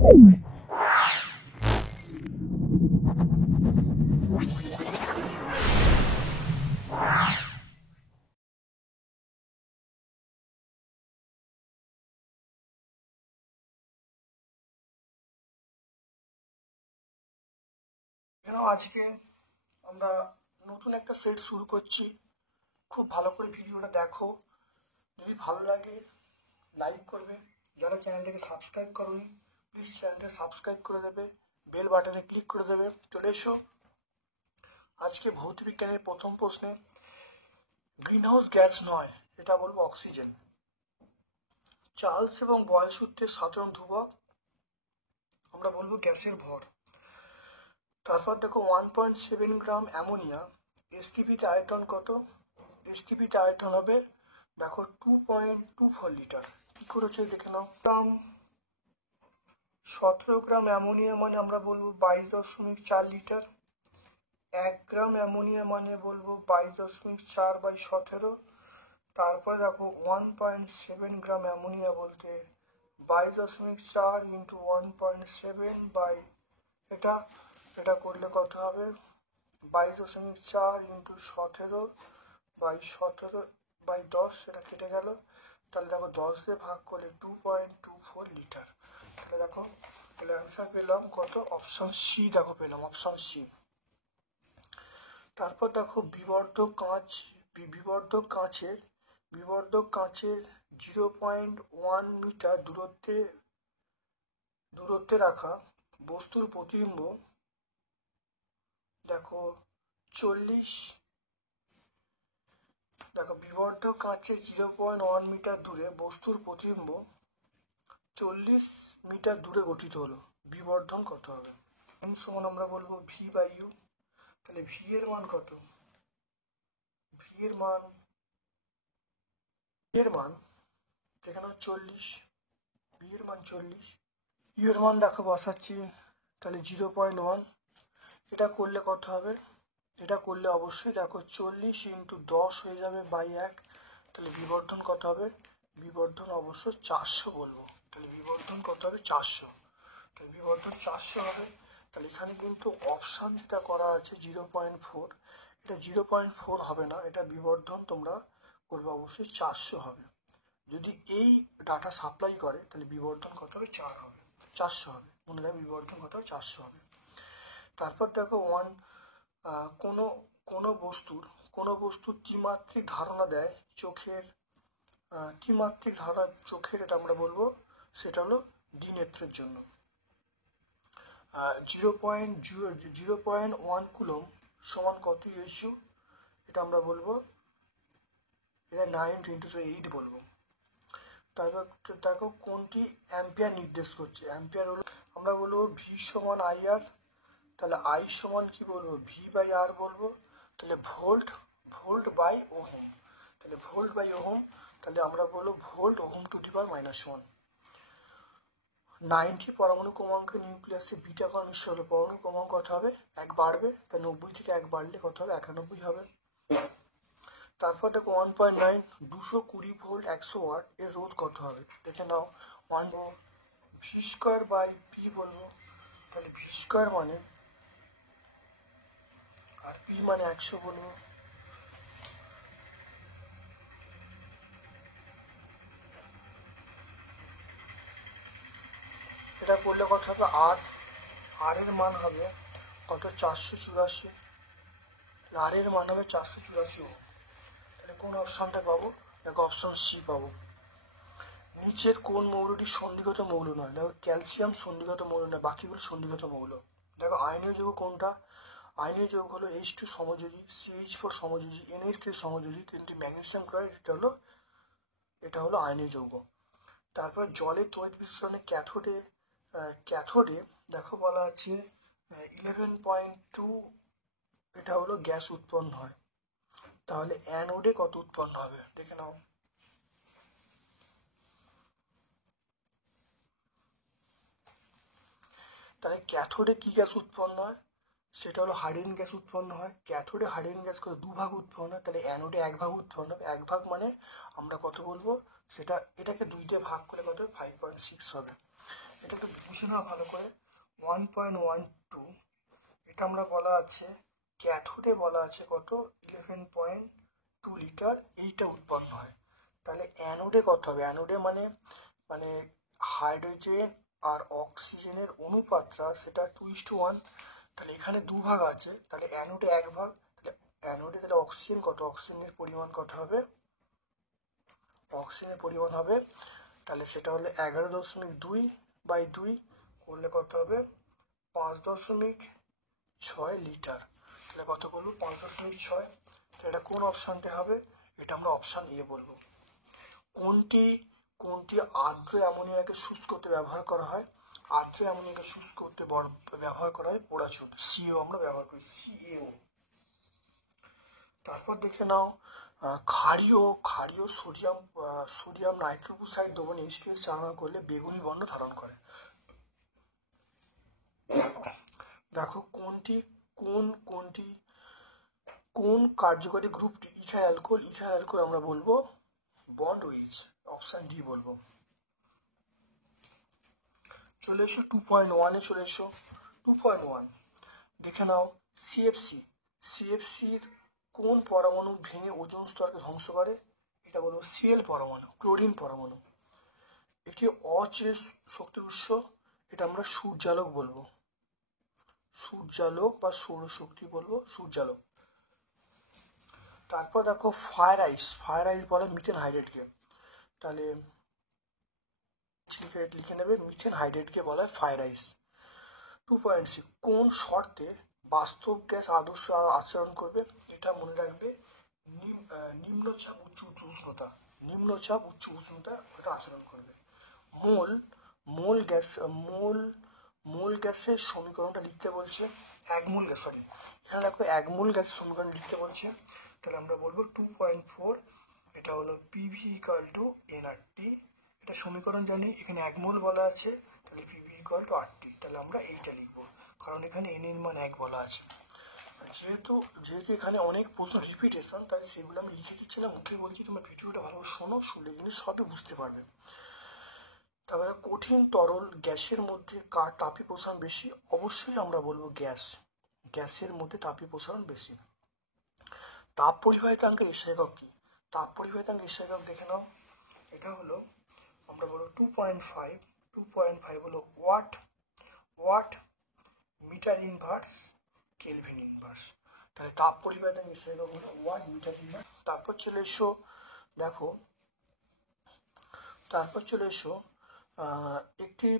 আজকে আমরা নতুন একটা সেট শুরু করছি। খুব ভালো করে ভিডিওটা দেখো, যদি ভালো লাগে লাইক করবে, যারা চ্যানেলটাকে সাবস্ক্রাইব করোনি প্লিজ চ্যানেলটা সাবস্ক্রাইব করে দেবে, বেল বাটনে ক্লিক করে দেবে। চলে এসো আজকে ভৌতবিজ্ঞানের প্রথম প্রশ্নে। গ্রিনহাউস গ্যাস নয়, এটা বলবো অক্সিজেন। চার্লস এবং বয়েল সূত্রের সাধারণ ধ্রুবক আমরা বলবো গ্যাসের ভর। তারপর দেখো 1.7 গ্রাম অ্যামোনিয়া এসটিপিতে আয়তন কত? এসটিপিতে আয়তন হবে দেখো 2.24 লিটার। কি করেছে দেখে নাও। 17 গ্রাম অ্যামোনিয়া মানে আমরা বলবো 22.4 লিটার। 1 গ্রাম অ্যামোনিয়া মানে বলবো 22.4/17। তারপরে দেখো 1.7 গ্রাম অ্যামোনিয়া বলতে 22.4 ইন্টু 1.7 বাই এটা এটা করলে কত হবে? 22.4 ইন্টু 17/17/10, এটা কেটে গেল। তাহলে দেখো 10 দিয়ে ভাগ করলে 2.24 লিটার। তাহলে দেখো, তাহলে অ্যান্সার পেলাম কত? অপশন সি দেখো পেলাম, অপশন সি। তারপর দেখো বিবর্ধক কাঁচের 0.1 মিটার দূরত্বে রাখা বস্তুর প্রতিবিম্ব দেখো 40। দেখো বিবর্ধক কাঁচের 0.1 মিটার দূরে বস্তুর প্রতিবিম্ব 40 মিটার দূরে গঠিত হলো, বিবর্ধন কত হবে? এম সমান আমরা বলবো ভি বাই ইউ। তাহলে ভি এর মান কত? ভি এর মান দেখে নাও 40, ভি এর মান 40। ইউ এর মান দেখো বসাচ্ছি, তাহলে 0.1। এটা করলে কত হবে? এটা করলে অবশ্যই দেখো 40 ইন্টু 10 হয়ে যাবে বাই 1। তাহলে বিবর্ধন কত হবে? বিবর্ধন অবশ্য 400 বলবো। তাহলে বিবর্ধন কত হবে? 400। তাহলে বিবর্ধন 400 হবে। তাহলে এখানে কিন্তু অপশান যেটা করা আছে 0.4, এটা 0.4 হবে না, এটা বিবর্ধন তোমরা করবে অবশ্যই 400 হবে। যদি এই ডাটা সাপ্লাই করে তাহলে বিবর্ধন কত হবে? 400 হবে। মনে রাখবে বিবর্ধন কত হবে? 400 হবে। তারপর দেখো কোনো বস্তুর ত্রিমাত্রিক ধারণা দেয় চোখের, এটা আমরা বলবো সেটা হলো দ্বিনেত্রের জন্য। 0.1 কুলম সমান কত ইউ? এটা আমরা বলবো, এটা 9 × 10⁸ বলবো। তারপর দেখো কোনটি অ্যাম্পিয়ার নির্দেশ করছে? অ্যাম্পিয়ার হলো আমরা বলবো ভি সমান আই আর। তাহলে আই সমান কি বলবো? ভি বাই আর বলবো। তাহলে ভোল্ট বাই ওহম। তাহলে ভোল্ট বাই ওহম, তাহলে আমরা বলবো ভোল্ট ওহম টু দি পাওয়ার -1। 90 পরমাণু ক্রমাঙ্ক নিউক্লিয়াসে বিটা কণা মিশ্র হলে পরমাণু ক্রমাঙ্ক কত হবে? 1 বাড়বে। তাই 90 থেকে 1 বাড়লে কত হবে? 91 হবে। তারপর দেখো 1.9 220 ভোল্ট 100 ওয়াট এর রোধ কত হবে? দেখে নাও। ভি স্কোয়ার বাই পি বলবো। তাহলে ভি স্কোয়ার মানে আর পি মানে 100 বলবো। এটা করলে কত হবে? আর এর মান হবে কত? 484। আর এর মান হবে 484। তাহলে কোন অপশনটা পাবো? দেখো অপশন সি পাবো। নিচের কোন মৌলটি সন্ধিগত মৌল নয়? দেখো ক্যালসিয়াম সন্ধিগত মৌল নয়, বাকিগুলো সন্ধিগত মৌল। দেখো আয়নীয় যৌগ কোনটা? আয়নীয় যৌগ হলো H2 সমযোজী, CH4 সমযোজী, NH3 সমযোজী, কিন্তু ম্যাগনেসিয়াম ক্লোরাইড এটা হলো আয়নীয় যৌগ। তারপর জলের তড়িৎ বিস্ফোরণে ক্যাথোডে দেখো বলা আছে 11.2 এটা হলো গ্যাস উৎপন্ন হয়। তাহলে অ্যানোডে কত উৎপন্ন হবে? দেখে নাও। তাহলে ক্যাথোডে কি গ্যাস উৎপন্ন হয়? সেটা হলো হাইড্রোজেন গ্যাস উৎপন্ন হয়। ক্যাথোডে হাইড্রোজেন গ্যাস করে 2 ভাগ উৎপন্ন হয়, তাহলে অ্যানোডে 1 ভাগ উৎপন্ন হবে। 1 ভাগ মানে আমরা কত বলবো? এটাকে 2 দিয়ে ভাগ করে কত হবে? 5.6 হবে। এটা একটু বুঝে নাও ভালো করে। 1.12 এটা আমরা বলা আছে ক্যাথোডে বলা আছে কত 11.2 লিটার এইটা উৎপন্ন হয়। তাহলে অ্যানোডে কত হবে? অ্যানোডে মানে মানে হাইড্রোজেন আর অক্সিজেনের অনুপাতটা সেটা 2:1। তাহলে এখানে 2 ভাগ আছে, তাহলে অ্যানোডে 1 ভাগ। তাহলে অ্যানোডে তাহলে অক্সিজেন কত? অক্সিজেনের পরিমাণ কত হবে? অক্সিজেনের পরিমাণ হবে তাহলে সেটা হলো 11.2/2 করলে কত হবে? 5.6 লিটার। তাহলে কত বলবো? 5.6। এটা কোন অপশানটা হবে? এটা আমরা অপশান এ বলবো। কোনটি আর্দ্র অ্যামোনিয়াকে শুষ্ক করতে ব্যবহার করা হয়? আর্দ্র অ্যামোনিয়াকে শুষ্ক করতে ব্যবহার করা হয় পোড়াচুন, সিএও আমরা ব্যবহার করি, সিএও। তারপর দেখে নাও ক্ষারীয় সোডিয়াম নাইট্রোক্সাইড দ্রবণ H2S চালনা করলে বেগুনি বর্ণ ধারণ করে। দেখো কোন কার্যকরী গ্রুপটি ইথাইল অ্যালকোহল আমরা বলবো বন্ড ওইচ, অপশন ডি বলবো। চলে এসো 2.1 চলে এসো। 2.1 দেখে নাও সিএফসির কোন পরমাণু ভেঙে ওজোন স্তরকে ধ্বংস করে? এটা বলবো সিএল পরমাণু, ক্লোরিন পরমাণু। এটি অচির শক্তির উৎস, এটা আমরা সূর্যালোক বলবো, সূর্যালোক বা সৌরশক্তি বলবো, সূর্যালোক। তারপর দেখো ফায়ার আইস বলে মিথেন হাইড্রেটকে। তাহলে লিখে নেবে মিথেন হাইড্রেটকে বলা হয় ফায়ার আইস। 2.6 কোন শর্তে বাস্তব গ্যাস আদর্শ আচরণ করবে? এটা মনে রাখবে নিম্নচাপ উচ্চ উষ্ণতা, নিম্নচাপ উচ্চ উষ্ণতা এটা আচরণ করবে। মোল গ্যাসের সমীকরণটা লিখতে বলছে, এক মোল গ্যাস, সরি এখানে দেখো এক মোল গ্যাসের সমীকরণ লিখতে বলছে। তাহলে আমরা বলবো 2.4 এটা হলো পিভি ইকুয়াল টু এনআরটি। এটা সমীকরণ জানি, এখানে এক মোল বলা আছে, তাহলে পিভি ইকুয়াল টু আরটি। তাহলে আমরা এইটা লিখবো, কারণ এখানে এন এর মান 1 বলা আছে। যেহেতু এখানে অনেক প্রশ্ন রিপিটেশন, তাই সেগুলো আমি লিখে দিচ্ছি না, মুখে বলছি, তোমরা ভিডিওটা ভালো শোনো, শুনলে কিন্তু সবই বুঝতে পারবে। তারপরে কঠিন তরল গ্যাসের মধ্যে কার তাপীয় প্রসারণ বেশি? অবশ্যই আমরা বলবো গ্যাসের মধ্যে তাপীয় প্রসারণ বেশি। তাপ পরিবাহিতাঙ্কের এসআই একক কি? তাপ পরিবাহিতাঙ্কের এসআই একক দেখে নাও, এটা হলো আমরা বলবো 2.5 হলো watt metre inverse kelvin inverse. তাহলে তাপ পরিবাহিতাঙ্কের এসআই একক হলো ওয়াট মিটার ইনভার্স। তারপর চলে এসো দেখো, একটি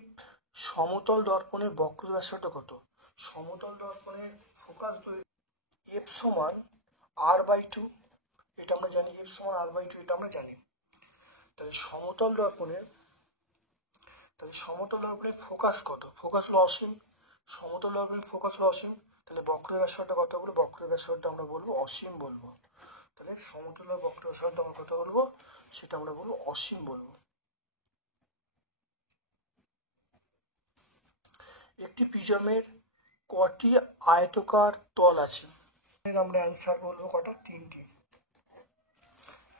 সমতল দর্পণের বক্র ব্যাসার্ধ কত? সমতল দর্পণের ফোকাস দৈর্ঘ্য এফ সমান r/2, এটা আমরা জানি, এফ সমান r/2 এটা আমরা জানি। তাহলে সমতল দর্পণের ফোকাস কত? ফোকাস হলো অসীম, সমতল দর্পণের ফোকাস হলো অসীম। তাহলে বক্র ব্যাসার্ধ কত বলবো? বক্র ব্যাসার্ধ আমরা বলবো অসীম বলবো। তাহলে সমতল বক্র ব্যাসার্ধ আমরা কত বলবো? সেটা আমরা বলবো অসীম বলবো। একটি প্রিজমের কটি আয়তাকার তল আছে? আমরা অ্যান্সার বলবো কটা? 3টি,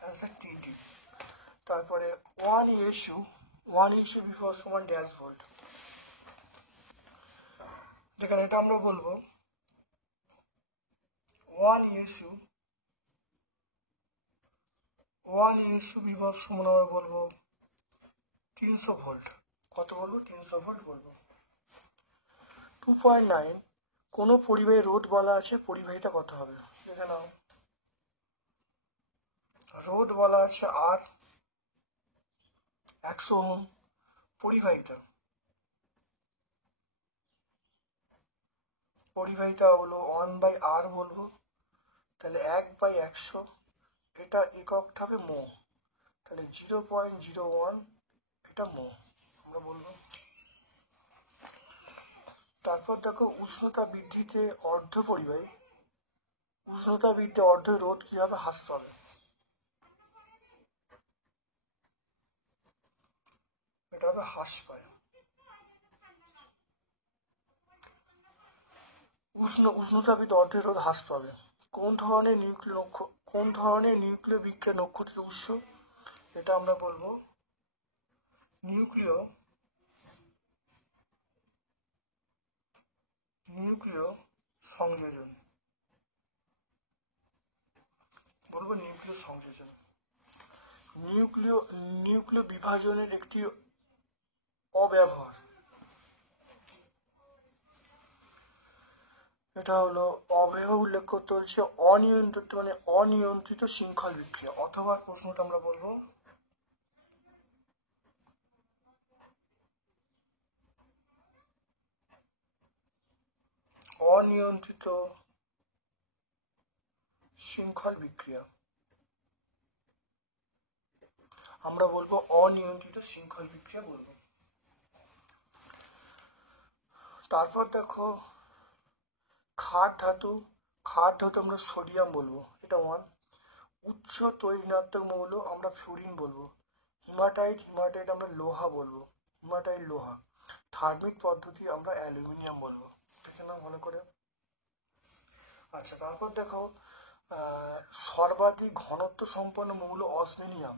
অ্যান্সার 3টি। তারপরে 1:1 বিভব সমান ড্যাশ ভোল্ট। দেখেন এটা আমরা বলবো 1:1 বিভব সমান আমরা বলবো 300 ভোল্ট। কত বলবো? 300 ভোল্ট বলবো। 2.9 কোনো পরিবাহী রোধ বলা আছে, পরিবাহিতা কত হবে? দেখে নাও, রোধ বলা আছে আর 100 ওহম, পরিবাহিতা হলো 1/r বলবো। তাহলে 1/100, এটা এককটা হবে মো, তাহলে 0.01 এটা মো আমরা বলবো। তারপর দেখো উষ্ণতা বৃদ্ধিতে অর্ধ রোধ কিভাবে হ্রাস পাবে? এটা হবে হ্রাস পায়। উষ্ণতা বৃদ্ধি অর্ধেক রোধ হ্রাস পাবে। কোন ধরনের নিউক্লিয় বিক্রিয়া নক্ষত্রের উৎস? এটা আমরা বলবো নিউক্লিয় নিউক্লিয় সংযোজন, বলবো নিউক্লিয় সংযোজন। নিউক্লিয় বিভাজনের একটি অব্যবহার, এটা হলো অব্যবহার উল্লেখ করতে হচ্ছে অনিয়ন্ত্রিত, মানে অনিয়ন্ত্রিত শৃঙ্খল বিক্রিয়া। অথবা প্রশ্নটা আমরা বলবো অনিয়ন্ত্রিত শৃঙ্খল বিক্রিয়া, আমরা বলবো অনিয়ন্ত্রিত শৃঙ্খল বিক্রিয়া বলবো। তারপর দেখো ক্ষার ধাতু আমরা সোডিয়াম বলবো, এটা 1। উচ্চ তৈরিণাত্মক মৌল আমরা ফ্লুরিন বলবো। হিমাটাইট আমরা লোহা বলবো, হিমাটাইট লোহা। থার্মিক পদ্ধতি আমরা অ্যালুমিনিয়াম বলবো, দেখে নাও ভালো করে। আচ্ছা, তারপর দেখো সর্বাধিক ঘনত্ব সম্পন্ন মৌল অসমিয়াম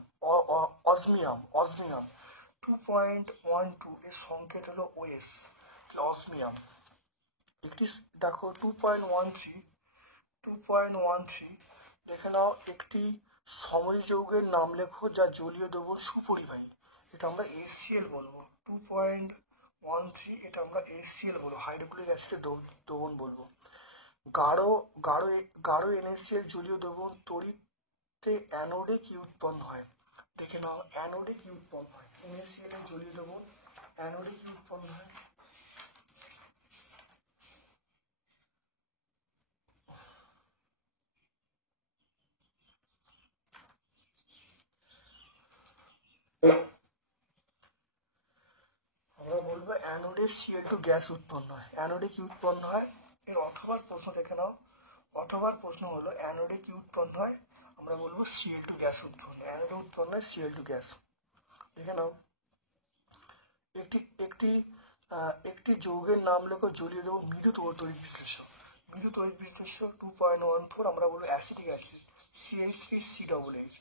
2.12 এর সংকেত হলো OS, অসমিয়াম। একটি দেখো 2.13 দেখে নাও, একটি সমরি যৌগের নাম লেখো যা জলীয় দ্রবণ সুপরিবাহী, এটা আমরা HCl বলবো। 2.13 এটা আমরা HCl বলবো, হাইড্রোক্লোরিক অ্যাসিডের দ্রবণ বলবো। গাঢ় NaCl জলীয় দ্রবণ তড়িতে অ্যানোডে কি উৎপন্ন হয়, দেখে নাও অ্যানোডে কি উৎপন্ন হয়, NaCl এর জলীয় দ্রবণ অ্যানোডে কি উৎপন্ন হয়। আমরা বলবো অ্যানোডে Cl2 গ্যাস উৎপন্ন হয়। অ্যানোডে কি উৎপন্ন হয়, এর অথবার প্রশ্ন দেখে নাও। অথবার প্রশ্ন হলো অ্যানোডে কি উৎপন্ন হয়, আমরা বলবো Cl2 গ্যাস উৎপন্ন হয়। অ্যানোডে উৎপন্ন হয় Cl2 গ্যাস, দেখে নাও। একটি যৌগের নাম লেখো জলীয় দ্রবণ মৃদু তড়িৎ বিশ্লেষ্য। 2.14 আমরা বলবো অ্যাসিটিক অ্যাসিড, CH3CH,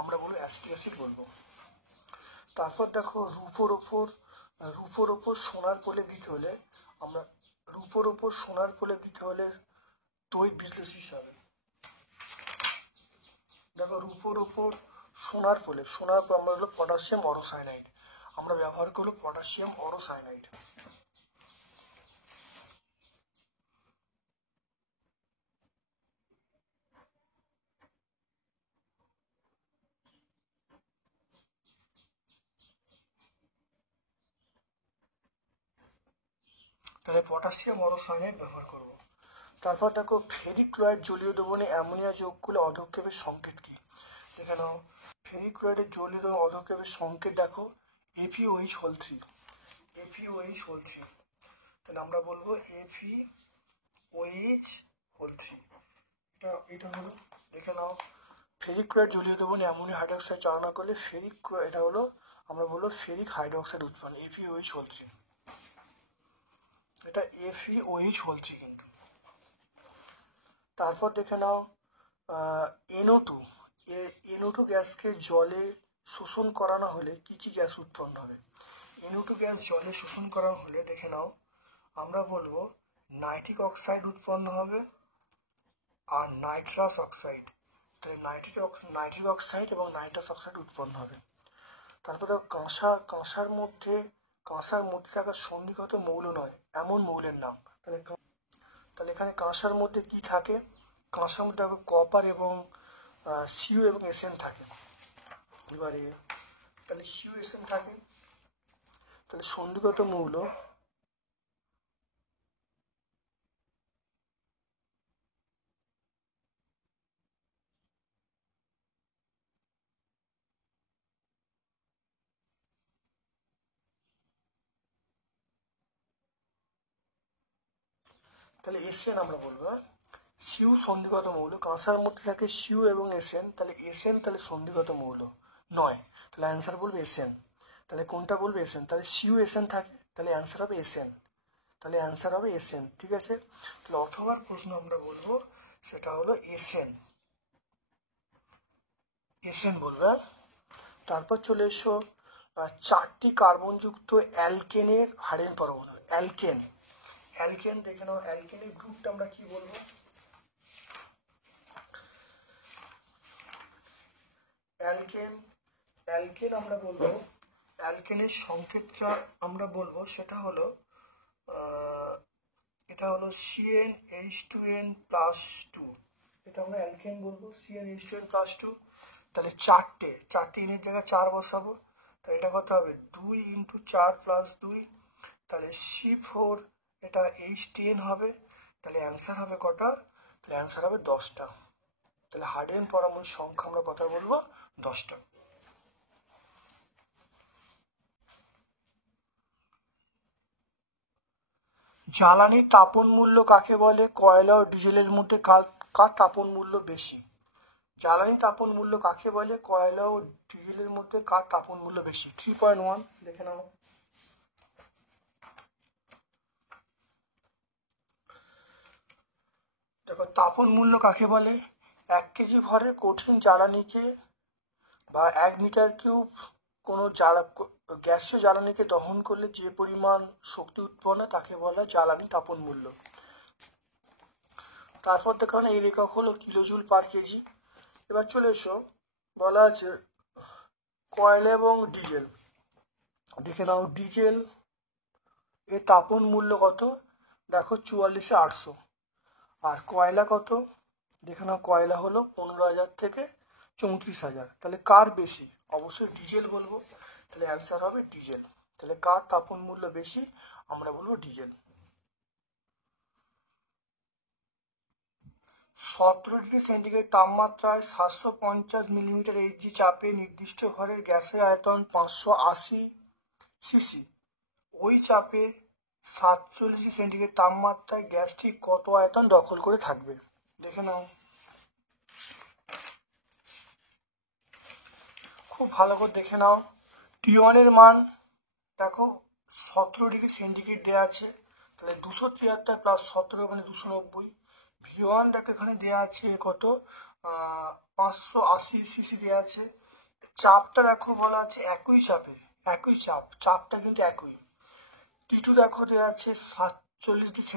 আমরা বলবো অ্যাসিটিক অ্যাসিড বলবো। তারপর দেখো রূপোর ওপর সোনার প্রলেপ দিতে হলে আমরা তড়িৎ বিশ্লেষণ হিসাবে, দেখো রূপোর ওপর সোনার প্রলেপ আমরা হলো পটাশিয়াম অরোসায়ানাইড, আমরা ব্যবহার করলো পটাশিয়াম অরোসায়ানাইড। তাহলে পটাশিয়াম অরোসায়ানাইড ব্যবহার করব। তারপর দেখো ফেরিক ক্লোরাইড জলীয় দ্রবণে অ্যামোনিয়া যোগ করলে অধক্ষেপের সংকেত কি, দেখে নাও। ফেরিক ক্লোরাইডের জলীয় দ্রবণ অধক্ষেপের সংকেত দেখো FeOH3, তাহলে আমরা বলবো FeOH3, এটা হলো, দেখে নাও। ফেরিক ক্লোরাইড জলীয় দ্রবণে অ্যামোনিয়াম হাইড্রোক্সাইড চালনা করলে এটা হলো, আমরা বলবো ফেরিক হাইড্রোক্সাইড উৎপন্ন, FeOH3, এটা FeOH3 কিন্তু। তারপর দেখে নাও NO2 গ্যাসকে জলে শোষণ করানো হলে কি কি গ্যাস উৎপন্ন হবে। NO2 গ্যাস জলে শোষণ করানো হলে দেখে নাও, আমরা বলবো নাইট্রিক অক্সাইড উৎপন্ন হবে আর নাইট্রাস অক্সাইড, তাহলে নাইট্রিক অক্সাইড এবং নাইট্রাস অক্সাইড উৎপন্ন হবে। তারপরে কাঁসার মধ্যে থাকা সন্ধিগত মৌল নয় এমন মৌলের নাম, তাহলে এখানে কাঁসার মধ্যে কি থাকে, কাঁসার মধ্যে কপার এবং Cu এবং Sn থাকে। এবারে তাহলে Cu Sn থাকে, তাহলে সন্ধিগত মৌল তাহলে Sn আমরা বলবো, Cu সন্ধিগত মৌল, কাঁসার মধ্যে থাকে Cu এবং Sn, তাহলে Sn তাহলে সন্ধিগত মৌল নয়, তাহলে অ্যান্সার বলবে Sn। তাহলে কোনটা বলবে Sn, তাহলে Cu Sn থাকে, তাহলে অ্যান্সার হবে Sn, ঠিক আছে। তাহলে অথবার প্রশ্ন আমরা বলবো সেটা হলো Sn বলবে। তারপর চলে এসো 4টি কার্বনযুক্ত অ্যালকেনের হারেন পরমাণু। অ্যালকেন দেখে নাও, অ্যালকেনের গ্রুপটা আমরা কি বলবো? অ্যালকেন আমরা বলবো, অ্যালকেনের সংকেতটা আমরা বলবো সেটা হলো এটা হলো CnH2n+2, এটা আমরা অ্যালকেন বলবো CnH2n+2। তাহলে চারটে এনের জায়গায় 4 বসাবো, তাহলে এটা কত হবে 2 × 4 + 2, তাহলে C4, এটা H10 হবে। তাহলে অ্যান্সার হবে কটা? তাহলে অ্যান্সার হবে 10টা। তাহলে হাইড্রোজেন পরমাণুর সংখ্যা আমরা কথা বলবো 10টা। জ্বালানির তাপন মূল্য কাকে বলে? কয়লা ও ডিজেলের মধ্যে কার তাপন মূল্য বেশি? জ্বালানি তাপন মূল্য কাকে বলে? কয়লা ও ডিজেলের মধ্যে কার তাপন মূল্য বেশি? 3.1 দেখে নাও। দেখো তাপন মূল্য কাকে বলে? 1 কেজি ভরের কঠিন জ্বালানিকে বা 1 মিটার কিউব কোনো গ্যাসীয় জ্বালানিকে দহন করলে যে পরিমাণ শক্তি উৎপন্ন তাকে বলা জ্বালানি তাপন মূল্য। তারপর দেখো না এই রেখক হলো কিলোজুল পার কেজি। এবার চলে এসো, বলা আছে কয়লা এবং ডিজেল। দেখে নাও ডিজেল এর তাপন মূল্য কত? দেখো 44,800। আর কয়লা কত? দেখে নাও কয়লা হলো 15,000 থেকে 34,000। তাহলে কার বেশি? অবশ্যই ডিজেল বলবো। তাহলে অ্যান্সার হবে ডিজেল। তাহলে কার তাপন মূল্য বেশি? আমরা বলবো ডিজেল। 17°C তাপমাত্রায় 750 মিলিমিটার Hg চাপে নির্দিষ্ট ভরের গ্যাসের আয়তন 580 সিসি। ওই চাপে 47°C তাপমাত্রায় গ্যাসটি কত আয়তন দখল করে থাকবে? দেখে নাও, খুব ভালো করে দেখে নাও। T1 এর মান দেখো 17°C দেওয়া আছে, তাহলে 273 + 17 মানে 290। V1 দেখো এখানে দেওয়া আছে কত? 580 সিসি দেওয়া আছে। চাপটা দেখো বলা আছে একই চাপটা কিন্তু একই। T2 দেখো দেওয়া আছে 47°C,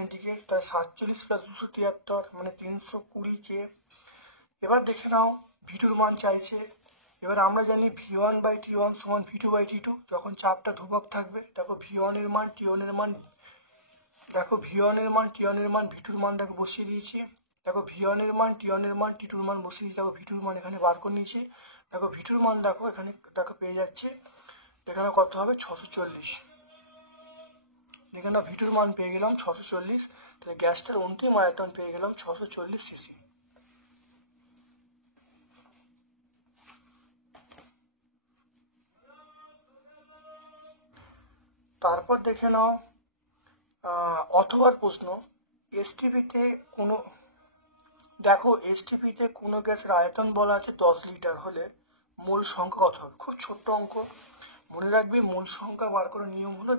তাহলে 47 + 273 মানে 320K। এবার দেখে নাও V2 মান চাইছে। এবার আমরা জানি V1/T1 = V2/T2, যখন চাপটা ধ্রুবক থাকবে। দেখো V1 এর মান T1 এর মান, দেখো V1 এর মান T1 এর মান V2 এর মান দেখো বসিয়ে দিয়েছি। দেখো V1 এর মান T1 এর মান T2 এর মান বসিয়ে দিয়েছি। দেখো V2 এর মান এখানে বার করে নিয়েছি। দেখো V2 এর মান দেখো এখানে দেখো পেয়ে যাচ্ছে, এখানে কত হবে 640। এখানে V2 এর মান পেয়ে গেলাম 640। তাহলে গ্যাসটার অন্তিম আয়তন পেয়ে গেলাম 640 সিসি। তারপর দেখে নাও অথবার প্রশ্ন, এসটিপিতে কোনো, দেখো এসটিপিতে কোনো গ্যাসের আয়তন বলা আছে 10 লিটার হলে মোল সংখ্যা কত হবে? খুব ছোট্ট অঙ্ক, মনে রাখবে মোল সংখ্যা বার করার নিয়ম হলো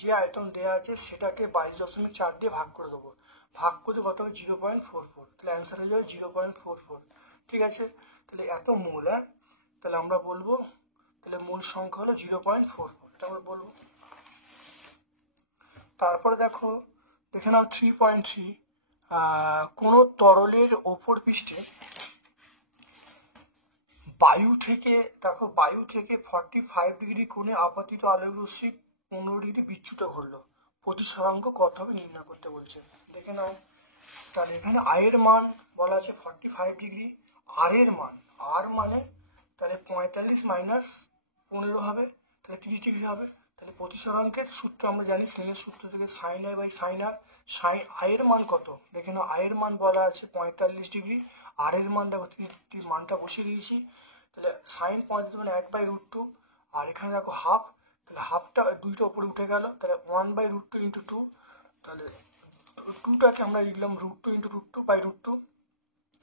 যে আয়তন দেওয়া আছে সেটাকে 22.4 দিয়ে ভাগ করে দেবো। ভাগ করে কত হবে 0.44। তাহলে অ্যান্সার হয়ে যাবে 0.44। ঠিক আছে, তাহলে এত মোল। হ্যাঁ, তাহলে আমরা বলবো তাহলে মোল সংখ্যা হলো 0.44, এটা আমরা বলবো। তারপরে দেখে নাও 3.3, কোনো তরলের ওপর পৃষ্ঠে বায়ু থেকে 45° কোণে আপাতিত আলোক রশ্মি 15° বিচ্যুত করলো, প্রতিসরাঙ্ক কত হবে নির্ণয় করতে বলছে। দেখে নাও, তাহলে এখানে আয়ের মান বলা আছে 45°, আর মানে তাহলে 45 - 15 হবে, তাহলে 30° হবে। তাহলে প্রতিসরাঙ্কের সূত্র আমরা জানি, স্নেলের সূত্র থেকে sin a/sin r। আয়ের মান কত? দেখে নাও আয়ের মান বলা আছে 45°, আর এর মান দেখো মানটা বসিয়ে দিয়েছি। তাহলে sin 45 মানে 1/√2, আর এখানে দেখো হাফ, তাহলে হাফটা দুইটা উপরে উঠে গেল, তাহলে 1/√2 × 2, তাহলে 2টাকে আমরা লিখলাম √2 × √2/√2,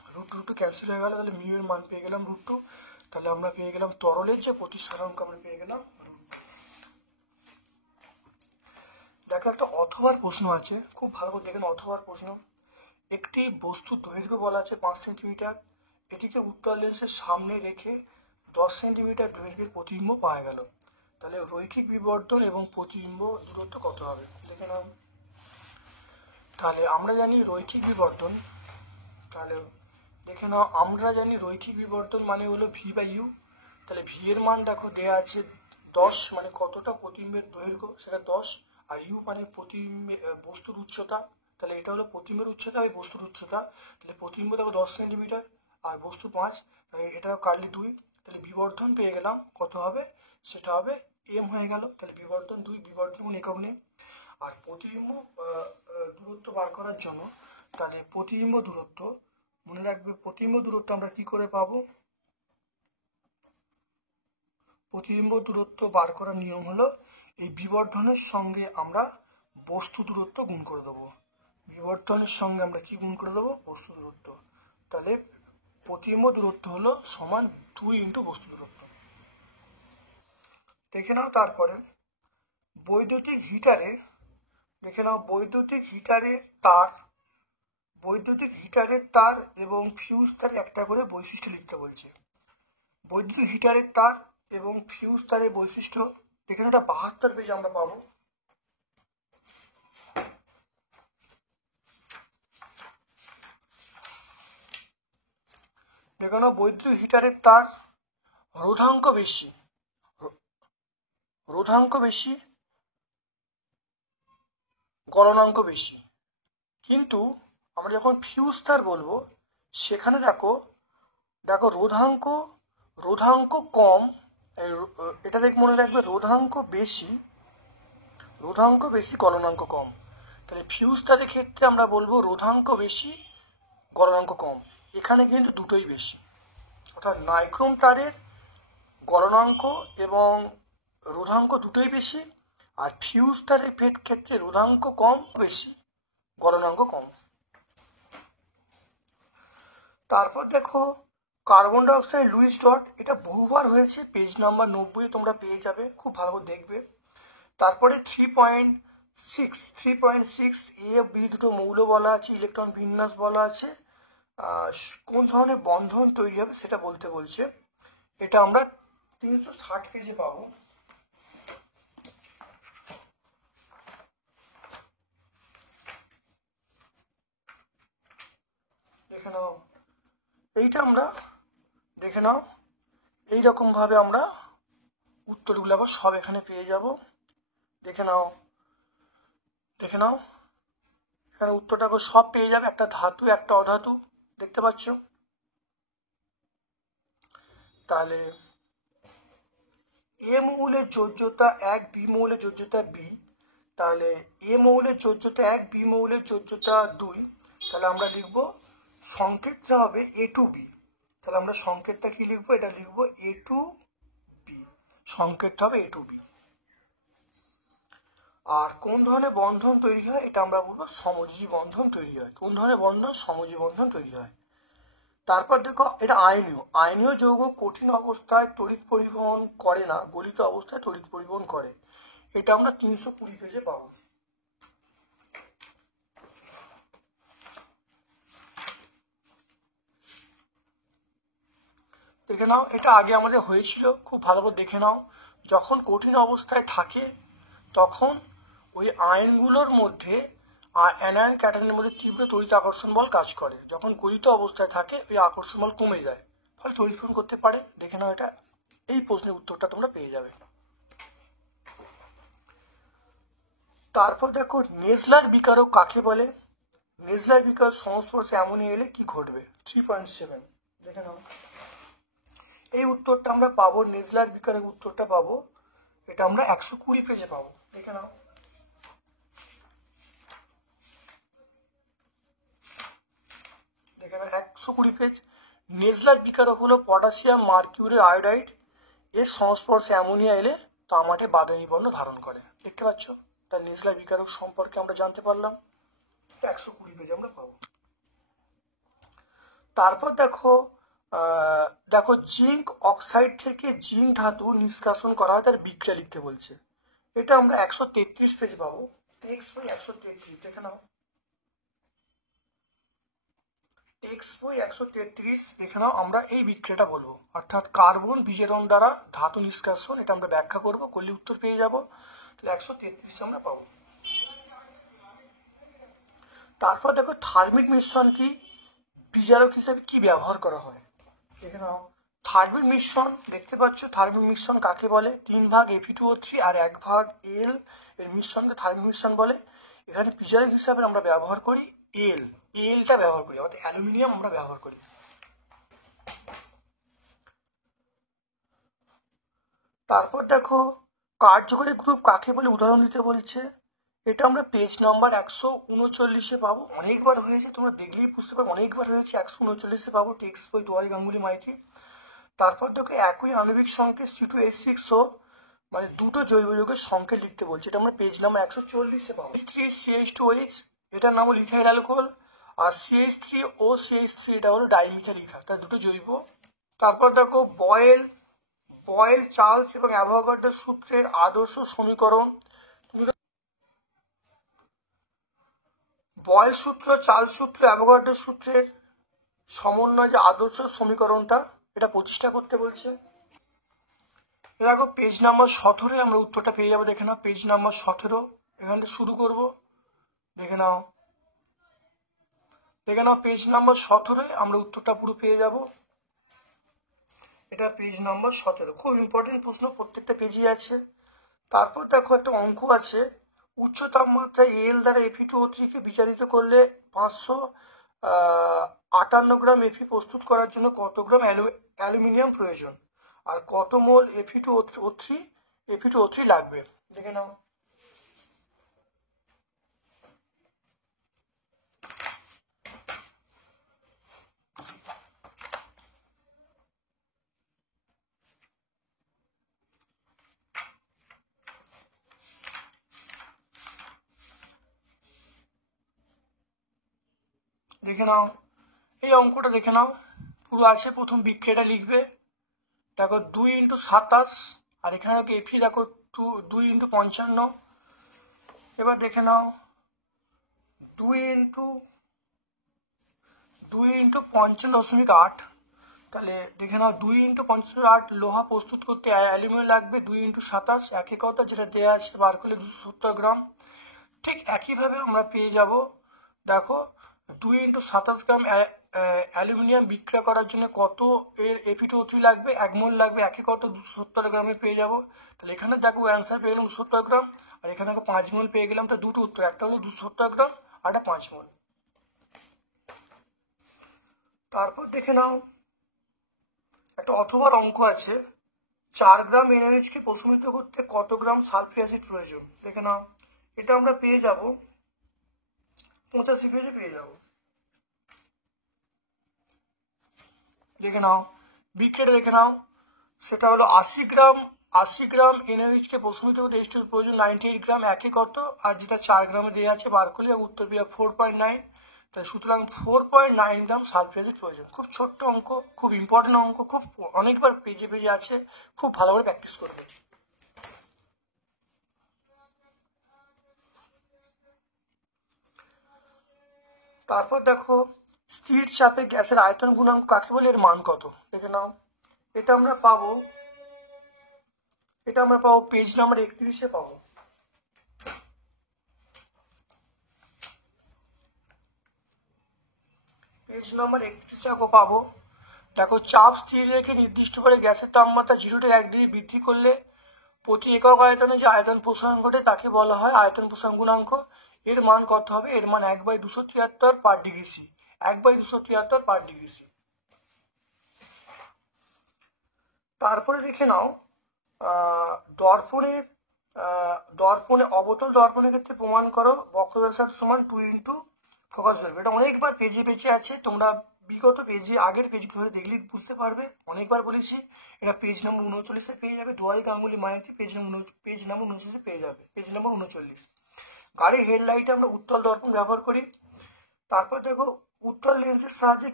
√2 ক্যান্সেল হয়ে গেল, তাহলে মিউ এর মান পেয়ে গেলাম √2। তাহলে আমরা পেয়ে গেলাম তরলের যে প্রতিসরাঙ্ক আমরা পেয়ে গেলাম √2। দেখো একটা অথবার প্রশ্ন আছে, খুব ভালো করে দেখেন অথবার প্রশ্ন। একটি বস্তুর দৈর্ঘ্য বলা আছে 5 সেন্টিমিটার, এটিকে উত্তল লেন্সের সামনে রেখে 10 সেন্টিমিটার দৈর্ঘ্যের প্রতিবিম্ব পাওয়া গেল, তাহলে রৈখিক বিবর্ধন এবং প্রতিবিম্ব দূরত্ব কত হবে? দেখে নাও, তাহলে আমরা জানি রৈখিক বিবর্তন, তাহলে দেখে নাও আমরা জানি রৈখিক বিবর্তন মানে হলো ভি বাই ইউ। তাহলে ভি এর মান দেখো দেয়া আছে 10, মানে কতটা প্রতিবিম্বের দৈর্ঘ্য সেটা 10, আর ইউ মানে বস্তুর উচ্চতা, তাহলে এটা হলো প্রতিবিম্বের উচ্চতা আর বস্তুর উচ্চতা। তাহলে প্রতিবিম্ব দেখো 10 সেন্টিমিটার আর বস্তু 5, তাহলে এটা কাটলে 2, তাহলে বিবর্ধন পেয়ে গেলাম কত হবে, সেটা হবে এম হয়ে গেল। তাহলে বিবর্ধন 2, বিবর্ধন একক নেই। আর প্রতিবিম্ব দূরত্ব বার করার জন্য, তাহলে প্রতিবিম্ব দূরত্ব মনে রাখবে, প্রতিবিম্ব দূরত্ব আমরা কি করে পাবো, প্রতিবিম্ব দূরত্ব বার করার নিয়ম হলো এই বিবর্ধনের সঙ্গে আমরা বস্তু দূরত্ব গুণ করে দেবো। বিবর্ধনের সঙ্গে আমরা কি গুণ করে দেবো, বস্তু দূরত্ব। তাহলে প্রতিবিম্ব দূরত্ব হলো সমান 2 ইন্টু বস্তু দূরত্ব। দেখে নাও তারপরে বৈদ্যুতিক হিটারে, দেখে নাও বৈদ্যুতিক হিটারের তার এবং ফিউজ তার একটা করে বৈশিষ্ট্য লিখতে বলছে। বৈদ্যুতিক হিটারের তার এবং ফিউজ তারের বৈশিষ্ট্য, দেখে নাও এটা 72 পেজ আমরা পাবো। দেখে নাও বৈদ্যুতিক হিটারের তার রোধাঙ্ক বেশি, গলনাঙ্ক বেশি, কিন্তু আমরা যখন ফিউজ তার বলবো সেখানে দেখো রোধাঙ্ক কম, এটা দেখ মনে রাখবে, রোধাঙ্ক বেশি গলনাঙ্ক কম। তাহলে ফিউজ তারের ক্ষেত্রে আমরা বলবো রোধাঙ্ক বেশি গলনাঙ্ক কম, এখানে কিন্তু দুটোই বেশি, অর্থাৎ নাইক্রোম তারের গলনাঙ্ক এবং রোধাঙ্ক দুটোই বেশি, আর ফিউজ তারের ক্ষেত্রে রোধাঙ্ক কম বেশি গলনাঙ্ক কম। তারপর দেখো কার্বন ডাইঅক্সাইড লুইস ডট, এটা বহুবার হয়েছে, পেজ নাম্বার 90 তোমরা পেয়ে যাবে, খুব ভালো করে দেখবে। তারপরে 3.6 এ বি দুটো মৌল বলা আছে, ইলেকট্রন বিন্যাস বলা আছে, কোন ধরনের বন্ধন তৈরি হবে সেটা বলতে বলছে। এটা আমরা 360 পেজে পাবো। দেখে নাও এইটা আমরা দেখে নাও এইরকম ভাবে আমরা উত্তরগুলো সব এখানে পেয়ে যাব। দেখে নাও এখানে উত্তরটা সব পেয়ে যাবে, একটা ধাতু একটা অধাতু, দেখতে পাচ্ছ। তাহলে এ মৌলের যোজ্যতা 1, বি মৌলের যোজ্যতা বি, তাহলে এ মৌলের যোজ্যতা 1, বি মৌলের যোজ্যতা 2, তাহলে আমরা লিখব সংকেতটা হবে A2B। তাহলে আমরা সংকেতটা কি লিখবো, এটা লিখবো A2B, সংকেতটা হবে A2B। আর কোন ধরনের বন্ধন তৈরি হয়, এটা আমরা বলবো সমযোজী বন্ধন তৈরি হয়। কোন ধরনের বন্ধন, সমযোজী বন্ধন তৈরি হয়। তারপর দেখো এটা আয়নীয় যৌগ কঠিন অবস্থায় তড়িৎ পরিবহন করে না, গলিত অবস্থায় তড়িৎ পরিবহন করে, এটা আমরা 320 পেজে পাবো। দেখে নাও এটা আগে আমাদের হয়েছিল, খুব ভালো করে দেখে নাও। যখন কঠিন অবস্থায় থাকে তখন ওই আয়নগুলোর মধ্যে অ্যানায়ন ক্যাটায়নের মধ্যে তীব্র তড়িৎ আকর্ষণ বল কাজ করে, যখন গলিত অবস্থায় থাকে ওই আকর্ষণ বল কমে যায়, ফলে তড়িৎ পরিবহন করতে পারে। দেখে নাও এটা, এই প্রশ্নের উত্তরটা তোমরা পেয়ে যাবে। তারপর দেখো নেজলার বিকারক কাকে বলে, নেজলার বিকারক সংস্পর্শে অ্যামোনিয়া এলে কি ঘটবে, 3.7 দেখে নাও। এই উত্তরটা আমরা পাবো, নেজলার বিকারের উত্তরটা পাবো, এটা আমরা 120 পেজে পাবো। দেখে নাও দেখে নাও 120 পেজ। নেজলার বিকারক হলো পটাশিয়াম মার্কিউরি আয়োডাইড, এর সংস্পর্শে অ্যামোনিয়া এলে তামাটে বাদামি বর্ণ ধারণ করে, দেখতে পাচ্ছ। তার নেজলার বিকারক সম্পর্কে আমরা জানতে পারলাম, 120 পেজে আমরা পাবো। তারপর দেখো জিঙ্ক অক্সাইড থেকে জিঙ্ক ধাতু নিষ্কাশন করা হয়, তার বিক্রিয়া লিখতে বলছে, এটা আমরা 133 পেজ পাবো। টেক্সট বই 133, দেখে নাও টেক্সট বই 133, দেখে নাও। আমরা এই বিক্রিয়াটা বলবো, অর্থাৎ কার্বন বিজারণ দ্বারা ধাতু নিষ্কাশন, এটা আমরা ব্যাখ্যা করবো, করলে উত্তর পেয়ে যাবো। তাহলে 133 আমরা পাবো। তারপর দেখো থার্মিক মিশ্রণ কি, বিজারক হিসেবে কি ব্যবহার করা হয়। দেখে নাও থার্মিক মিশ্রণ, দেখতে পাচ্ছ থার্মিক মিশ্রণ কাকে বলে, 3 ভাগ Fe2O3 আর 1 ভাগ এল এর মিশ্রণকে থার্মিক মিশ্রণ বলে। এখানে বিজারক হিসাবে আমরা ব্যবহার করি এলটা ব্যবহার করি, আমাদের অ্যালুমিনিয়াম আমরা ব্যবহার করি। তারপর দেখো কার্যকরী গ্রুপ কাকে বলে উদাহরণ দিতে বলছে। এটা আমরা পেজ নাম্বার 139-এ পাবো, অনেকবার হয়েছে, তোমরা দেখলেই বুঝতে পারো অনেকবার হয়েছে, 139-এ পাবো, টেক্সট বই দুয়ারি গাঙ্গুলি মাইতি। তারপর দেখো একই আণবিক সংকেত C2H6O, মানে দুটো জৈব যৌগের সংকেত লিখতে বলছে, এটা আমরা পেজ নাম্বার 140-এ পাবো। 3CH2OH, এটার নাম হলো ইথাইল অ্যালকোহল, আর CH3OCH3 এটা হলো ডাইমিথাইল ইথার, তার দুটো জৈব। তারপর দেখো বয়েল চার্লস এবং অ্যাভোগাড্রো সূত্রের আদর্শ সমীকরণ। বয়েল সূত্র, চার্লস সূত্র, অ্যাভোগাড্রো সূত্রের সমন্বয় যে আদর্শ সমীকরণটা, এটা প্রতিষ্ঠা করতে বলছে। দেখো পেজ নাম্বার 17 আমরা উত্তরটা পেয়ে যাবো, দেখে নাও পেজ নাম্বার 17, এখান থেকে শুরু করব, দেখে নাও পেজ নাম্বার 17 আমরা উত্তরটা পুরো পেয়ে যাব। এটা পেজ নাম্বার 17, খুব ইম্পর্টেন্ট প্রশ্ন, প্রত্যেকটা পেজে আছে। তারপর দেখো একটা অঙ্ক আছে, উচ্চ তাপমাত্রায় এল দ্বারা Fe2O3 কে বিচারিত করলে 558 গ্রাম Fe প্রস্তুত করার জন্য কত গ্রাম অ্যালুমিনিয়াম প্রয়োজন, আর কত মোল Fe2O3 লাগবে, দেখে নাও। দেখে নাও এই অঙ্কটা, দেখে নাও পুরো আছে, প্রথম বিক্রিয়াটা লিখবে, দেখো 2 × 27, আর এখানে Fe দেখো 2 × 55, এবার দেখে নাও 2 × 55.8, তাহলে দেখে নাও 2 × 55.8 লোহা প্রস্তুত করতে অ্যালুমিনিয়াম লাগবে 2 × 27, একই কথা যেটা দেওয়া আছে, বার করলে 270 গ্রাম। ঠিক একইভাবে আমরা পেয়ে যাব, দেখো 2 × 27 গ্রাম অ্যালুমিনিয়াম বিক্রিয়া করার জন্য কত এর Fe2O3 লাগবে, 1 মোল লাগবে, একই কত 270 গ্রামে পেয়ে যাব। তাহলে এখানে দেখো অ্যান্সার পেয়ে গেলাম 270 গ্রাম, আর এখানে দেখো 5 মোল পেয়ে গেলাম, তো দুটো উত্তর, একটা হলো 270 গ্রাম আর একটা 5 মোল। তারপর দেখে নাও একটা অথবার অঙ্ক আছে, 4 গ্রাম NaOH কে প্রশমিত করতে কত গ্রাম সালফিউরিক অ্যাসিড প্রয়োজন, দেখে নাও এটা আমরা পেয়ে যাব 85 পেজে পেয়ে যাব। দেখে নাও বিক্রিয়াটা, দেখে নাও সেটা হলো 80 গ্রাম NaOH কে প্রশমিত করতে H2 প্রয়োজন 98 গ্রাম, একই কত, আর যেটা 4 গ্রামে দেওয়া আছে বার করলে উত্তর পেয়ে 4.9, তাই সুতরাং 4.9 গ্রাম সালফিউরিক অ্যাসিড প্রয়োজন। খুব ছোট্ট অঙ্ক, খুব ইম্পর্টেন্ট অঙ্ক, খুব অনেকবার পেজে আছে, খুব ভালো করে প্র্যাকটিস করবে। তারপর দেখো স্থির চাপে গ্যাসের আয়তন গুণাঙ্ক কাকে বলে, এর মান কত, দেখে নাও এটা আমরা পাবো পেজ নাম্বার 31-এ পাবো। পেজ নাম্বার 31 পাবো। দেখো চাপ স্থির রেখে নির্দিষ্ট করে গ্যাসের তাপমাত্রা 0 থেকে 1 ডিগ্রি বৃদ্ধি করলে প্রতি একক আয়তনে যে আয়তন প্রসারণ ঘটে তাকে বলা হয় আয়তন প্রসারণ গুণাঙ্ক। এর মান কত হবে, এর মান 1/273 per degree C, 1/273 per degree C. তারপরে দেখে নাও দর্পণে অবতল দর্পণের ক্ষেত্রে প্রমাণ করো বক্রব্যাসার্ধ সমান 2 × ফোকাস দৈর্ঘ্য। এটা অনেকবার পেজে আছে, তোমরা বিগত পেজে আগের পেজগুলো দেখলে বুঝতে পারবে, অনেকবার বলেছি। এটা পেজ নাম্বার 39-এ পেয়ে যাবে, দুয়ারি গাঙ্গুলি মাইতি পেজ নাম্বার 29-এ পেয়ে যাবে, পেজ নাম্বার 39। গাড়ির হেডলাইটে আমরা উত্তল দর্পণ ব্যবহার করি। তারপর দেখো উত্তল লেন্সের সাহায্যে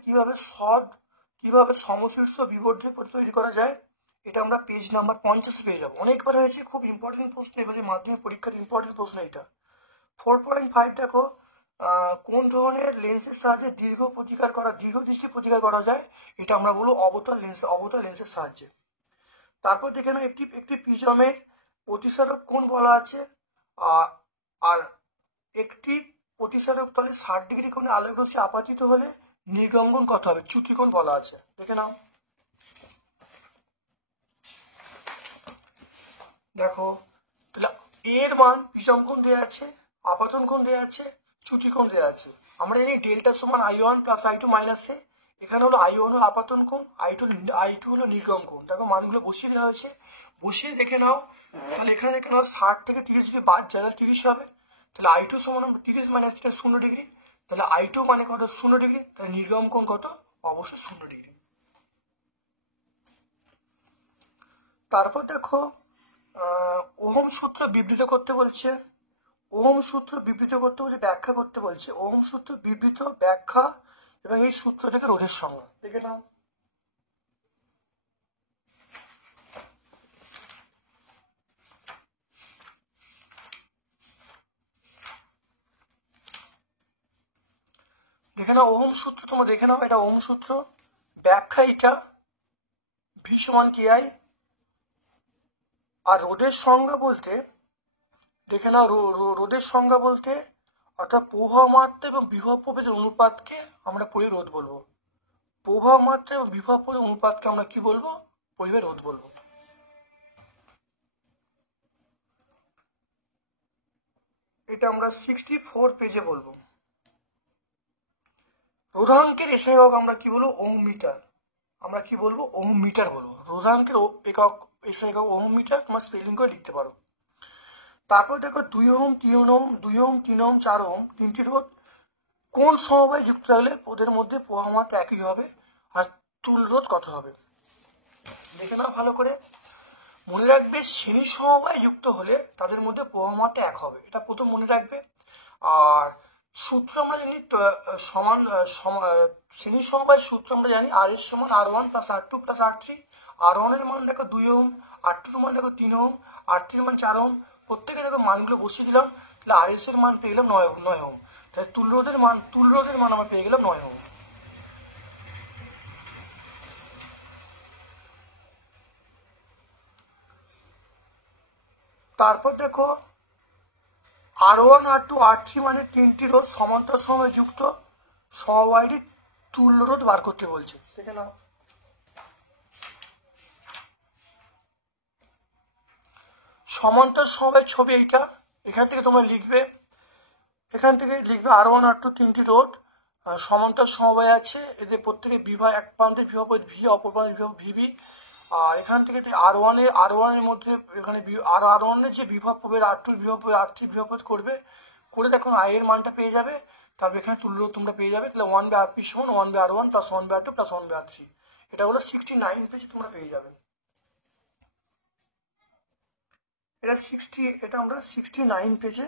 কিভাবে সমশীর্ষ বিবর্ধক তৈরি করা যায়, এটা আমরা পেজ নাম্বার 50 পেয়ে যাবো, অনেকবার হয়েছে, খুব ইম্পর্টেন্ট প্রশ্ন, এবারে মাধ্যমিক পরীক্ষার ইম্পর্টেন্ট প্রশ্ন এটা। 4.5 দেখো কোন ধরনের লেন্সের সাহায্যে দীর্ঘ দৃষ্টি প্রতিকার করা যায়, এটা আমরা বলবো অবতল লেন্সের সাহায্যে। তারপর দেখে নাও একটি প্রিজমের প্রতিসারক কোণ বলা আছে, আর একটি প্রতিসারক তলে 60 ডিগ্রি কোণে আলোক রশ্মি আপাতিত হলে নির্গম কোণ কত হবে? চ্যুতিকোণ বলা আছে, দেখে নাও। দেখো তাহলে এর মান বিজম কোণ দেওয়া আছে, আপাতন কোণ দেওয়া আছে, চ্যুতিকোণ দেওয়া আছে। আমরা জানি ডেল্টা সমান I1 প্লাস I2 মাইনাস এ। এখানে হলো I1 হলো আপাতন কোণ, I2 হলো নির্গম কোণ। দেখো মানগুলো বসিয়ে দেওয়া হয়েছে, বসিয়ে দেখে নাও। তাহলে এখানে দেখে নাও 60 থেকে 30 যদি বাদ যায় 30 হবে। তাহলে I2 সমান 30 মাইনাস 0 ডিগ্রি। তাহলে I2 মানে কত? 0 ডিগ্রি। তাহলে নির্গম কোণ কত? অবশ্যই 0 ডিগ্রি। তারপর দেখো ওহম সূত্র বিবৃত করতে বলছে, ওহম সূত্র বিবৃত করতে বলছে, ব্যাখ্যা করতে বলছে। ওহম সূত্র বিবৃত, ব্যাখ্যা এবং এই সূত্র থেকে রোধের সংজ্ঞা দেখে নাও। দেখে নাও ওহম সূত্র, তোমরা দেখে নাও, এটা ওহম সূত্র। ব্যাখ্যা এটা ভি সমান কে আই। আর রোধের সংজ্ঞা বলতে দেখে নাও, রোধের সংজ্ঞা বলতে অর্থাৎ প্রবাহ মাত্রা এবং বিভব প্রভেদের অনুপাতকে আমরা পরিরোধ বলবো। প্রবাহ মাত্রা এবং বিভব প্রভেদের অনুপাতকে আমরা কি বলবো? পরিবেশ রোধ বলবো। এটা আমরা 64 পেজে বলবো। রোধাঙ্কের এসআই একক আমরা কি বলবো? Ohm metre. আমরা কি বলবো? ওহম মিটার বলবো। রোধাঙ্কের একক এসআই একক ওহম মিটার, তোমার স্পেলিং করে লিখতে পারো। তারপর দেখো 2 ohm 3 ohm 2 ohm 3 ohm 4 ohm তিনটি রোধ কোন সমবায় যুক্ত থাকলে ওদের মধ্যে প্রবাহ মাত্রা একই হবে আর তুল রোধ কত হবে? দেখে নাও ভালো করে। মনে রাখবে শ্রেণী সমবায় যুক্ত হলে তাদের মধ্যে প্রবাহ মাত্রা এক হবে, এটা প্রথম মনে রাখবে। আর সূত্র আমরা জানি সমান শ্রেণী সমবায় সূত্র আমরা জানি আর এর সমান R1 plus R2 plus R3। R1 এর মান দেখো 2 ওহম, R2 এর মান দেখো 3 ওহম, R3 এর মান 4 ওহম। প্রত্যেকে দেখো মানগুলো বসিয়ে দিলাম। তাহলে RS এর মান পেয়ে গেলাম 9 ওহম। তাহলে তুল রোধের মান আমরা পেয়ে গেলাম 9 ওহম। তারপর দেখো R1 R2 R3 মানে তিনটি রোধ সমান্তরাল সমবায়ে যুক্ত, সমবায়টির তুল্য রোধ বার করতে বলছে, দেখে নাও। সমান্তরাল সমবায়ের ছবি এইটা। এখান থেকে তোমরা লিখবে, R1 R2 তিনটি রোধ সমান্তরাল সমবায় আছে, এদের প্রত্যেকে বিভব, এক প্রান্তের বিভব ভি, অপর প্রান্তের বিভব ভিবি। আর এখান থেকে R1 এর মধ্যে এখানে R1 এর যে বিভব প্রভেদ R2 বিভব প্রভেদ R3 বিভব করবে, করে দেখো I এর মানটা পেয়ে যাবে। তারপর এখানে তুল্য রোধ তোমরা পেয়ে যাবে। তাহলে 1/RP সমান 1/R1 plus 1/R2 plus 1/R3। এটা হলো 69 পেজে তোমরা পেয়ে যাবে। এটা আমরা 69 পেজে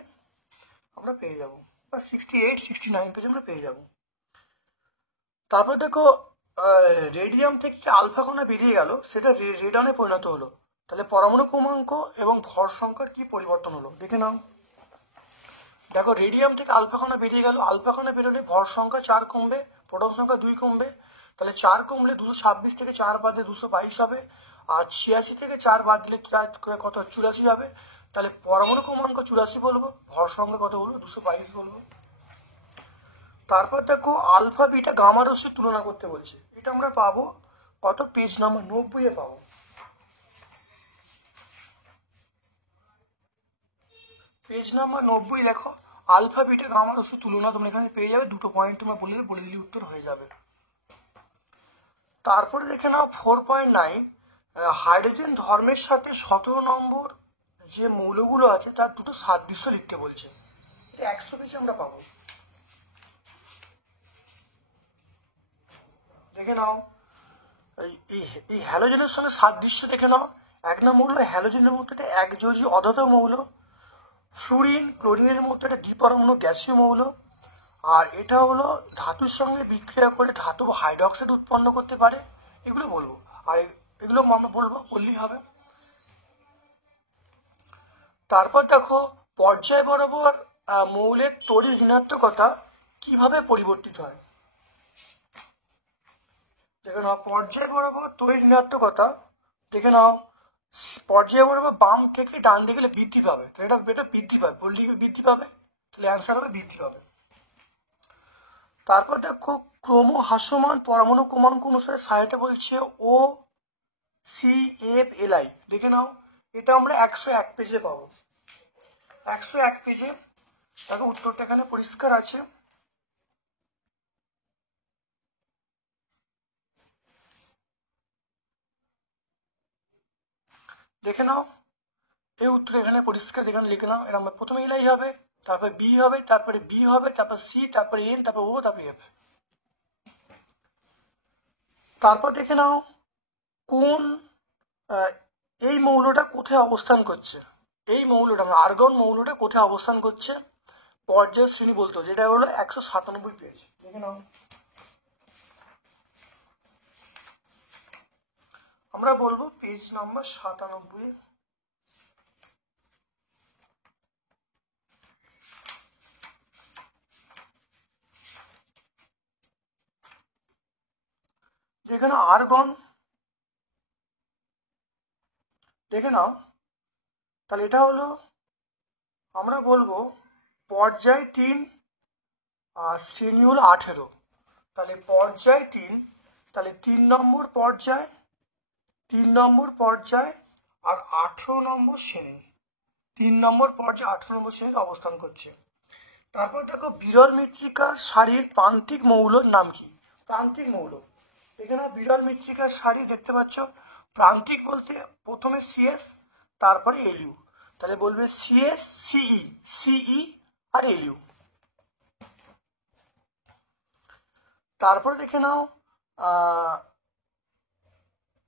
আমরা পেয়ে যাব, বা 68-69 পেজে আমরা পেয়ে যাব। তারপর দেখো রেডিয়াম থেকে আলফা কণা বেরিয়ে গেল, সেটা রেডনে পরিণত হলো। তাহলে পরমাণু ক্রমাঙ্ক এবং ভর সংখ্যার কি পরিবর্তন হলো? দেখে নাও। দেখো রেডিয়াম থেকে আলফা কণা বেরিয়ে গেল, আলফা কণা বেরোলে ভর সংখ্যা 4 কমবে, প্রোটন সংখ্যা 2 কমবে। তাহলে 4 কমলে 226 থেকে 4 বাদ দিলে 222 হবে। আর 86 থেকে 4 বাদ দিলে কত? 84 হবে। তাহলে পরমাণু ক্রমাঙ্ক 84 বলবো, ভর সংখ্যা কত বলবো? 222 বলবো। তারপর দেখো আলফা বিটা গামা রশ্মির তুলনা করতে বলছে। এটা আমরা পাবো কত? পেজ নাম্বার 90 পাবো। পেজ নাম্বার 90 দেখো আলফা বিটা গামা রশ্মির তুলনা তোমরা এখানে পেয়ে যাবে। দুটো পয়েন্ট তোমরা বলে দিলে উত্তর হয়ে যাবে। তারপরে দেখে নাও 4.9 হাইড্রোজেন ধর্মের সাথে 17 নম্বর যে মৌলগুলো আছে তার দুটো সাদৃশ্য লিখতে বলছে। 100 পেজে আমরা পাবো। দেখে নাও এই হ্যালোজেনের সঙ্গে সাদৃশ্য দেখে নাও। 1 নম্বর হলো হ্যালোজেনের মধ্যে একটা একযোজী অধাতব মৌল, ফ্লুরিন ক্লোরিনের মধ্যে একটা দ্বিপরমাণু গ্যাসীয় মৌল। আর এটা হলো ধাতুর সঙ্গে বিক্রিয়া করে ধাতব হাইড্রোক্সাইড উৎপন্ন করতে পারে। এগুলো বলবো, আর এগুলো আমরা বললেই হবে। তারপর দেখো পর্যায় বরাবর মৌলের তড়িৎ ঋণাত্মকতা কিভাবে পরিবর্তিত হয়? দেখে নাও পর্যায় বরাবর তড়িৎ ঋণাত্মকতা, দেখে নাও পর্যায় বরাবর বাম থেকে ডান দিকে বৃদ্ধি পাবে। তাহলে এটা বৃদ্ধি পাবে, বৃদ্ধি পাবে। তাহলে অ্যান্সার হবে বৃদ্ধি পাবে। তারপর দেখো ক্রমহ্রাসমান পরমাণু ক্রমাঙ্ক অনুসারে সাইটে বলছে ও CFLI, দেখে নাও এটা আমরা 101 পেজে পাবো। 101 পেজে দেখো উত্তরটা এখানে পরিষ্কার আছে। দেখে নাও এই উত্তর এখানে পরিষ্কার, এখানে লিখে নাও। এর আমরা প্রথমে এলাই হবে, তারপরে বি হবে, তারপরে বি হবে, তারপর সি, তারপরে এন, তারপর ও, তারপরে এফ। তারপর দেখে নাও কোন এই মৌলটা কোথায় অবস্থান করছে। এই মৌলটা আর্গন মৌলটা কোথায় অবস্থান করছে পর্যায় শ্রেণী বলতো, যেটা হলো 197 পেজ। দেখে নাও আমরা বলবো পেজ নাম্বার 97। দেখে নাও আর্গন, দেখে নাও তাহলে এটা হলো আমরা বলবো পর্যায় 3 আর শ্রেণী হলো 18। তাহলে পর্যায় 3, তাহলে 3 নম্বর পর্যায়, 3 নম্বর পর্যায় আর 18 নম্বর শ্রেণী, 3 নম্বর পর্যায়ে 18 নম্বর শ্রেণীতে অবস্থান করছে। তারপর দেখো বিরল মৃত্তিকার সারির প্রান্তিক মৌলের নাম কি? প্রান্তিক মৌল, এখানে বিরল মৃত্তিকার সারি দেখতে পাচ্ছ। প্রান্তিক বলতে প্রথমে সিএস তারপরে এলইউ, তাহলে বলবে সিএস, সিই আর এলইউ। তারপরে দেখে নাও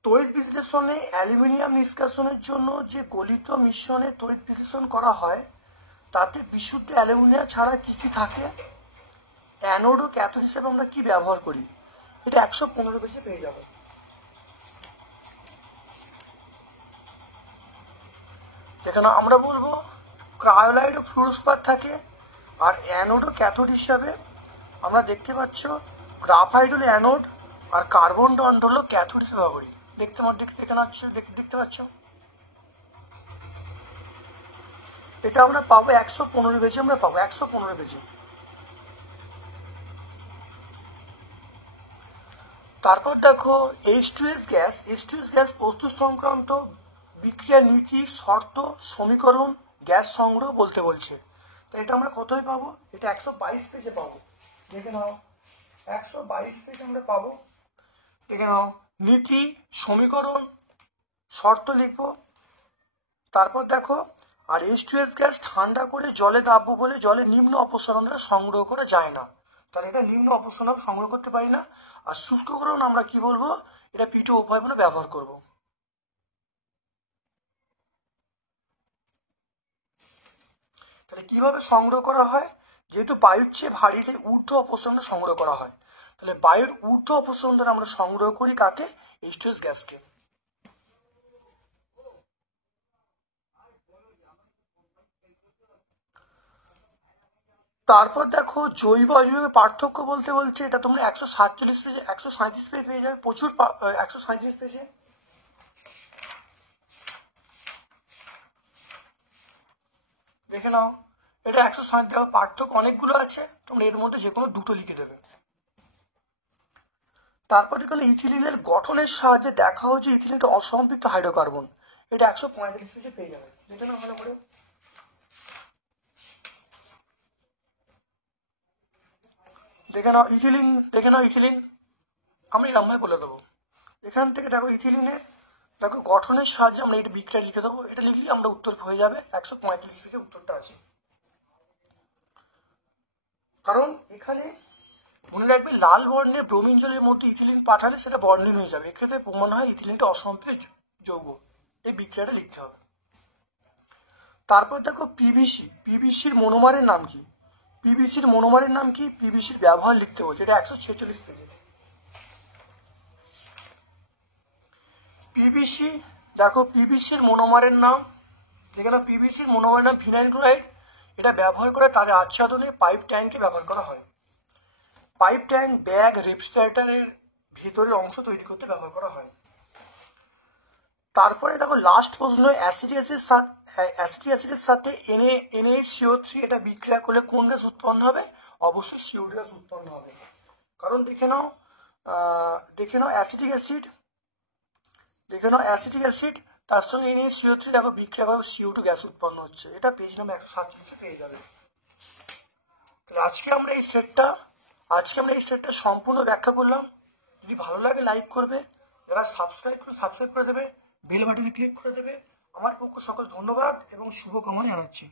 তড়িৎ বিশ্লেষণে অ্যালুমিনিয়াম নিষ্কাশনের জন্য যে গলিত মিশ্রণে তড়িৎ বিশ্লেষণ করা হয় তাতে বিশুদ্ধ অ্যালুমিনিয়াম ছাড়া কি কি থাকে? অ্যানোড ও ক্যাথোড হিসেবে আমরা কি ব্যবহার করি? এটা 115 পেজে পেয়ে যাবে। দেখে নাও আমরা বলবো ক্রায়োলাইট ও ফ্লুরোস্পার থাকে, আর অ্যানোড ও ক্যাথোড হিসাবে আমরা দেখতে পাচ্ছ গ্রাফাইট হলো অ্যানোড আর কার্বন ডন্ড হলো ক্যাথোড হিসেবে ব্যবহার করি। দেখতে পাচ্ছ এটা আমরা পাবো 115 পেজে, আমরা পাবো 115 পেজে। তারপর দেখো H2S গ্যাস প্রস্তুত সংক্রান্ত বিক্রিয়া নীতি, শর্ত, সমীকরণ, গ্যাস সংগ্রহ বলতে বলছে। তো এটা আমরা কতই পাবো? এটা 122 পেজে পাবো। দেখে নাও 122 পেজ আমরা পাবো। দেখে নাও নীতি, সমীকরণ, শর্ত লিখবো। তারপর দেখো আর H2S গ্যাস ঠান্ডা করে জলে দাববো বলে জলে নিম্ন অপসারণ দ্বারা সংগ্রহ করা যায় না, তাহলে এটা নিম্ন অপসারণ সংগ্রহ করতে পারি না। আর শুষ্ককরণ আমরা কি বলবো? এটা P2 উপায় মানে ব্যবহার করব। তাহলে কিভাবে সংগ্রহ করা হয়? যেহেতু বায়ুর চেয়ে ভারীতে ঊর্ধ্ব অপসারণ সংগ্রহ করা হয়, তাহলে বায়ুর ঊর্ধ্ব অপসারণ দ্বারা আমরা সংগ্রহ করি কাকে? H2S গ্যাসকে। তারপর দেখো জৈব অজৈবের পার্থক্য বলতে বলছে, এটা তোমরা 147 পেজে 137 পেজে পেয়ে যাবে, প্রচুর 137 পেজে। দেখে নাও এটা 137, পার্থক্য অনেকগুলো আছে, তোমরা এর মধ্যে যে কোনো দুটো লিখে দেবে। তারপর দেখো ইথিলিনের গঠনের সাহায্যে দেখা হচ্ছে ইথিলিন একটা অসম্পৃক্ত হাইড্রোকার্বন, এটা 145 পেজে পেয়ে যাবে। দেখে নাও ভালো করে। দেখে নাও ইথিলিন আমি লম্বায় বলে দেবো। এখান থেকে দেখো ইথিলিনের দেখো গঠনের সাহায্যে আমরা এটা বিক্রিয়া লিখে দেবো, এটা লিখলেই আমরা উত্তর হয়ে যাবে। 145 পেজে উত্তরটা আছে। কারণ এখানে মনে রাখবে লাল বর্ণের ব্রোমিন জলের মধ্যে ইথিলিন পাঠালে সেটা বর্ণহীন হয়ে যাবে, এক্ষেত্রে প্রমাণ হয় ইথিলিনটা অসম্পৃক্ত যৌগ। এই বিক্রিয়াটা লিখতে হবে। তারপর দেখো পিভিসির মনোমারের নাম কি? পিভিসির মনোমারের নাম কি? পিভিসির ব্যবহার লিখতে বলছে, এটা 146 পেজে। পিভিসি দেখো পিভিসির মনোমারের নাম, যেখানে পিভিসির মনোমারের নাম ভিনাইল ক্লোরাইড, এটা ব্যবহার করে তার আচ্ছাদনে পাইপ ট্যাঙ্কে ব্যবহার করা হয়। পাইপ ট্যাঙ্ক, ব্যাগ, রেফ্রিজারেটরের ভেতরের অংশ তৈরি করতে ব্যবহার করা হয়। তারপরে দেখো লাস্ট প্রশ্ন অ্যাসিটিক অ্যাসিডের সাথে NaCO3 এটা বিক্রিয়া করলে কোন গ্যাস উৎপন্ন হবে? অবশ্যই CO2 গ্যাস উৎপন্ন হবে। কারণ দেখে নাও অ্যাসিটিক অ্যাসিড তার সঙ্গে NaCO3 দেখো বিক্রিয়া করে CO2 গ্যাস উৎপন্ন হচ্ছে। এটা পেজ নাম্বার 137 পেয়ে যাবে। আজকে আমরা এই সেটটা সম্পূর্ণ ব্যাখ্যা করলাম। যদি ভালো লাগে লাইক করবে, যারা সাবস্ক্রাইব করে দেবে, বেল বাটনে ক্লিক করে দেবে। আমার পক্ষ সকল ধন্যবাদ এবং শুভকামনা জানাচ্ছি।